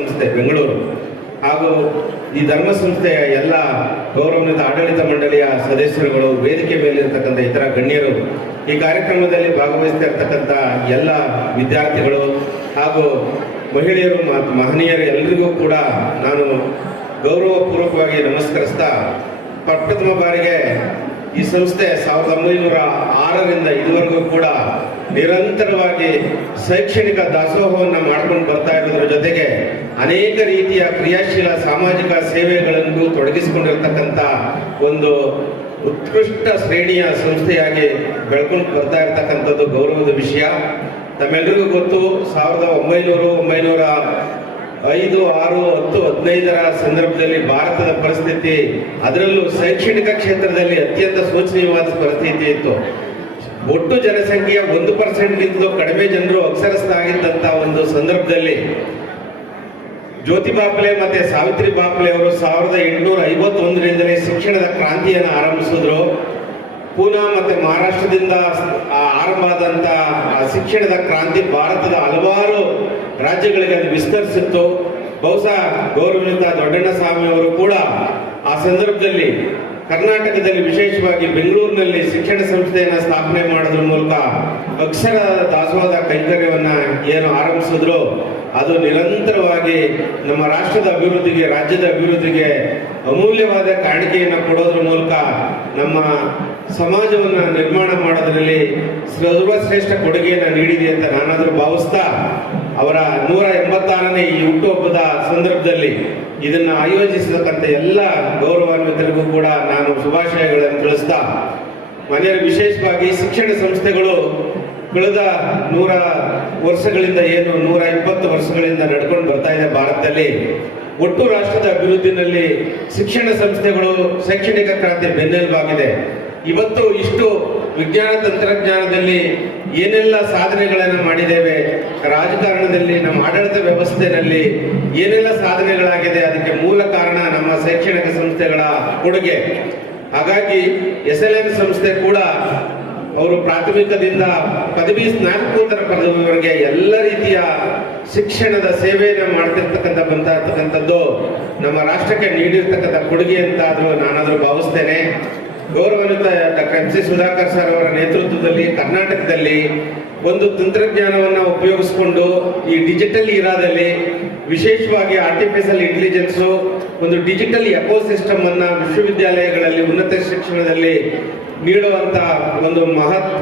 ಸಂಸ್ಥೆ ಬೆಂಗಳೂರು ಹಾಗೂ ಈ ಧರ್ಮ ಸಂಸ್ಥೆಯ ಎಲ್ಲ ಗೌರವಾನ್ವಿತ ಆಡಳಿತ ಮಂಡಳಿಯ ಸದಸ್ಯರುಗಳು, ವೇದಿಕೆ ಮೇಲಿರ್ತಕ್ಕಂಥ ಇತರ ಗಣ್ಯರು, ಈ ಕಾರ್ಯಕ್ರಮದಲ್ಲಿ ಭಾಗವಹಿಸ್ತಾ ಇರ್ತಕ್ಕಂಥ ಎಲ್ಲ ವಿದ್ಯಾರ್ಥಿಗಳು ಹಾಗೂ ಮಹಿಳೆಯರು ಮತ್ತು ಮಹನೀಯರು ಎಲ್ಲರಿಗೂ ಕೂಡ ನಾನು ಗೌರವಪೂರ್ವಕವಾಗಿ ನಮಸ್ಕರಿಸ್ತಾ, ಪ್ರಪ್ರಥಮ ಬಾರಿಗೆ ಈ ಸಂಸ್ಥೆ 1906ರಿಂದ ಇದುವರೆಗೂ ಕೂಡ ನಿರಂತರವಾಗಿ ಒಂದು ದಾಸೋಹವನ್ನು ಮಾಡ್ಕೊಂಡು ಬರ್ತಾ ಇರೋದ್ರ ಜೊತೆಗೆ ಅನೇಕ ರೀತಿಯ ಕ್ರಿಯಾಶೀಲ ಸಾಮಾಜಿಕ ಸೇವೆಗಳನ್ನು ತೊಡಗಿಸಿಕೊಂಡಿರ್ತಕ್ಕಂಥ ಒಂದು ಉತ್ಕೃಷ್ಟ ಶ್ರೇಣಿಯ ಸಂಸ್ಥೆಯಾಗಿ ಬೆಳ್ಕೊಂಡು ಬರ್ತಾ ಇರತಕ್ಕಂಥದ್ದು ಗೌರವದ ವಿಷಯ. ತಮ್ಮೆಲ್ಲರಿಗೂ ಗೊತ್ತು, 1905, 6, 10, 15ರ ಸಂದರ್ಭದಲ್ಲಿ ಭಾರತದ ಪರಿಸ್ಥಿತಿ, ಅದರಲ್ಲೂ ಶೈಕ್ಷಣಿಕ ಕ್ಷೇತ್ರದಲ್ಲಿ ಅತ್ಯಂತ ಶೋಚನೀಯವಾದ ಪರಿಸ್ಥಿತಿ ಇತ್ತು. ಒಟ್ಟು ಜನಸಂಖ್ಯೆಯ 1%ಗಿಂತಲೂ ಕಡಿಮೆ ಜನರು ಅಕ್ಷರಸ್ಥರಾಗಿದ್ದಂಥ ಒಂದು ಸಂದರ್ಭದಲ್ಲಿ ಜ್ಯೋತಿ ಬಾಪಲೆ ಮತ್ತೆ ಸಾವಿತ್ರಿ ಬಾಪಲೆ ಅವರು 1851ರಿಂದಲೇ ಶಿಕ್ಷಣದ ಕ್ರಾಂತಿಯನ್ನು ಆರಂಭಿಸಿದ್ರು. ಪೂನಾ ಮತ್ತೆ ಮಹಾರಾಷ್ಟ್ರದಿಂದ ಆರಂಭ ಆದಂತ ಶಿಕ್ಷಣದ ಕ್ರಾಂತಿ ಭಾರತದ ಹಲವಾರು ರಾಜ್ಯಗಳಿಗೆ ಅದು ವಿಸ್ತರಿಸಿತ್ತು. ಬಹುಶಃ ಗೌರವಾನ್ವಿತ ದೊಡ್ಡಣ್ಣ ಸ್ವಾಮಿ ಅವರು ಕೂಡ ಆ ಸಂದರ್ಭದಲ್ಲಿ ಕರ್ನಾಟಕದಲ್ಲಿ, ವಿಶೇಷವಾಗಿ ಬೆಂಗಳೂರಿನಲ್ಲಿ ಶಿಕ್ಷಣ ಸಂಸ್ಥೆಯನ್ನು ಸ್ಥಾಪನೆ ಮಾಡೋದ್ರ ಮೂಲಕ ಅಕ್ಷರ ದಾಸೋಹದ ಕೈಂಕರ್ಯವನ್ನ ಏನು ಆರಂಭಿಸಿದ್ರು, ಅದು ನಿರಂತರವಾಗಿ ನಮ್ಮ ರಾಷ್ಟ್ರದ ಅಭಿವೃದ್ಧಿಗೆ, ರಾಜ್ಯದ ಅಭಿವೃದ್ಧಿಗೆ ಅಮೂಲ್ಯವಾದ ಕಾಣಿಕೆಯನ್ನು ಕೊಡೋದ್ರ ಮೂಲಕ ನಮ್ಮ ಸಮಾಜವನ್ನು ನಿರ್ಮಾಣ ಮಾಡೋದ್ರಲ್ಲಿ ಸರ್ವಶ್ರೇಷ್ಠ ಕೊಡುಗೆಯನ್ನು ನೀಡಿದೆ ಅಂತ ನಾನಾದರೂ ಭಾವಿಸ್ತಾ, ಅವರ 186ನೇ ಈ ಹುಟ್ಟುಹಬ್ಬದ ಸಂದರ್ಭದಲ್ಲಿ ಇದನ್ನು ಆಯೋಜಿಸತಕ್ಕಂಥ ಎಲ್ಲ ಗೌರವಾನ್ವಿತರಿಗೂ ಕೂಡ ನಾನು ಶುಭಾಶಯಗಳನ್ನು ತಿಳಿಸ್ತಾ, ಮನೆಯಲ್ಲಿ ವಿಶೇಷವಾಗಿ ಶಿಕ್ಷಣ ಸಂಸ್ಥೆಗಳು ಕಳೆದ 100 ವರ್ಷಗಳಿಂದ, 120 ವರ್ಷಗಳಿಂದ ನಡ್ಕೊಂಡು ಬರ್ತಾ ಇದೆ ಭಾರತದಲ್ಲಿ. ಒಟ್ಟು ರಾಷ್ಟ್ರದ ಅಭಿವೃದ್ಧಿನಲ್ಲಿ ಶಿಕ್ಷಣ ಸಂಸ್ಥೆಗಳು ಶೈಕ್ಷಣಿಕ ಕ್ರಾಂತಿ ಬೆನ್ನೆಲುಬಾಗಿದೆ. ಇವತ್ತು ಇಷ್ಟು ವಿಜ್ಞಾನ ತಂತ್ರಜ್ಞಾನದಲ್ಲಿ ಏನೆಲ್ಲ ಸಾಧನೆಗಳನ್ನು ಮಾಡಿದ್ದೇವೆ, ರಾಜಕಾರಣದಲ್ಲಿ, ನಮ್ಮ ಆಡಳಿತ ವ್ಯವಸ್ಥೆಯಲ್ಲಿ ಏನೆಲ್ಲ ಸಾಧನೆಗಳಾಗಿದೆ, ಅದಕ್ಕೆ ಮೂಲ ಕಾರಣ ನಮ್ಮ ಶೈಕ್ಷಣಿಕ ಸಂಸ್ಥೆಗಳ ಕೊಡುಗೆ. ಹಾಗಾಗಿ SLN ಸಂಸ್ಥೆ ಕೂಡ ಅವರು ಪ್ರಾಥಮಿಕದಿಂದ ಪದವಿ ಸ್ನಾತಕೋತ್ತರ ಪದವಿವರೆಗೆ ಎಲ್ಲ ರೀತಿಯ ಶಿಕ್ಷಣದ ಸೇವೆಯನ್ನು ಬಂದಿರತಕ್ಕಂಥದ್ದು ನಮ್ಮ ರಾಷ್ಟ್ರಕ್ಕೆ ನೀಡಿರ್ತಕ್ಕಂಥ ಕೊಡುಗೆ ಅಂತ ನಾನಾದರೂ ಭಾವಿಸ್ತೇನೆ. ಗೌರವಾನ್ವಿತ ಡಾಕ್ಟರ್ MC ಸುಧಾಕರ್ ಸರ್ ಅವರ ನೇತೃತ್ವದಲ್ಲಿ ಕರ್ನಾಟಕದಲ್ಲಿ ಒಂದು ತಂತ್ರಜ್ಞಾನವನ್ನು ಉಪಯೋಗಿಸಿಕೊಂಡು ಈ ಡಿಜಿಟಲ್ ಇರಾದಲ್ಲಿ, ವಿಶೇಷವಾಗಿ ಆರ್ಟಿಫಿಷಿಯಲ್ ಇಂಟೆಲಿಜೆನ್ಸ್, ಒಂದು ಡಿಜಿಟಲ್ ಎಕೋಸಿಸ್ಟಮ್ ಅನ್ನ ವಿಶ್ವವಿದ್ಯಾಲಯಗಳಲ್ಲಿ, ಉನ್ನತ ಶಿಕ್ಷಣದಲ್ಲಿ ನೀಡುವಂತ ಒಂದು ಮಹತ್